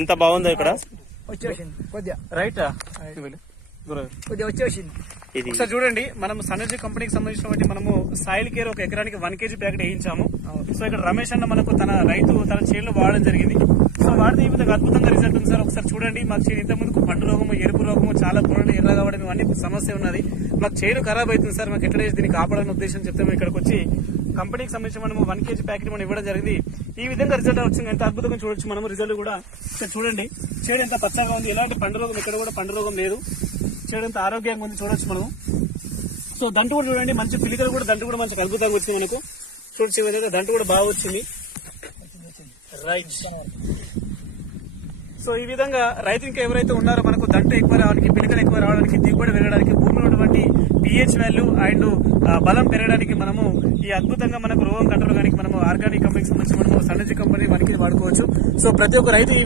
ఎంత బాగుందో ఇక్కడ వచ్చేసింది కొద్దిగా రైట్ కొద్దిగా వచ్చేసింది. ఇది ఒకసారి చూడండి, మనం సనర్జీ కంపెనీకి సంబంధించిన మనము సాయిల్ కేర్ ఒక ఎకరానికి 1 kg ప్యాకెట్ వేయించాము. సో ఇక్కడ రమేష్ అన్న మనకు తన రైతు తన చేనులో వాడడం జరిగింది. సో వాడితే ఈ విధంగా అద్భుతంగా రిజల్ట్ ఉంది సార్. ఒకసారి చూడండి, మాకు చేను ఇంత ముందుకు పండు రోగము, ఎరుపు రోగము, చాలా పొరలు ఎర్ర కావడం అన్ని సమస్య ఉన్నది. మాకు చేను ఖరాబ్ అవుతుంది సార్. మాకు ఎట్లా దీన్ని కాపాడాలని ఉద్దేశం చెప్తే మేము ఇక్కడికి వచ్చి కంపెనీకి సంబంధించి మనము 1 kg ప్యాకెట్ మనం ఇవ్వడం జరిగింది. ఈ విధంగా రిజల్ట్ వచ్చింది. ఎంత అద్భుతంగా చూడొచ్చు మనము రిజల్ట్ కూడా. చూడండి చేడు ఎంత పచ్చగా ఉంది, ఎలాంటి పండు రోగం ఇక్కడ కూడా పండు రోగం లేదు. చేడు ఎంత ఆరోగ్యంగా ఉంది చూడొచ్చు మనము. సో దంటు కూడా చూడండి, మంచి పిలికలు కూడా దంటు కూడా మంచి అద్భుతంగా వచ్చింది మనకు. చూడొచ్చు దంటు కూడా బాగా వచ్చింది. రైట్. సో ఈ విధంగా రైతు ఇంకా ఎవరైతే ఉన్నారో మనకు దంటు ఎక్కువ రావడానికి, పిలికలు ఎక్కువ రావడానికి, దిగుబడి పెరగడానికి, భూమిలో ఉన్నటువంటి pH వాల్యూ అండ్ బలం పెరగడానికి మనము ఈ అద్భుతంగా మనకు రోగం కంట్రోల్ కానీ మనము ఆర్గానిక్ కంపెనీకి సంబంధించి మనము సనర్జీ కంపెనీ మనకి వాడుకోవచ్చు. సో ప్రతి ఒక్క రైతు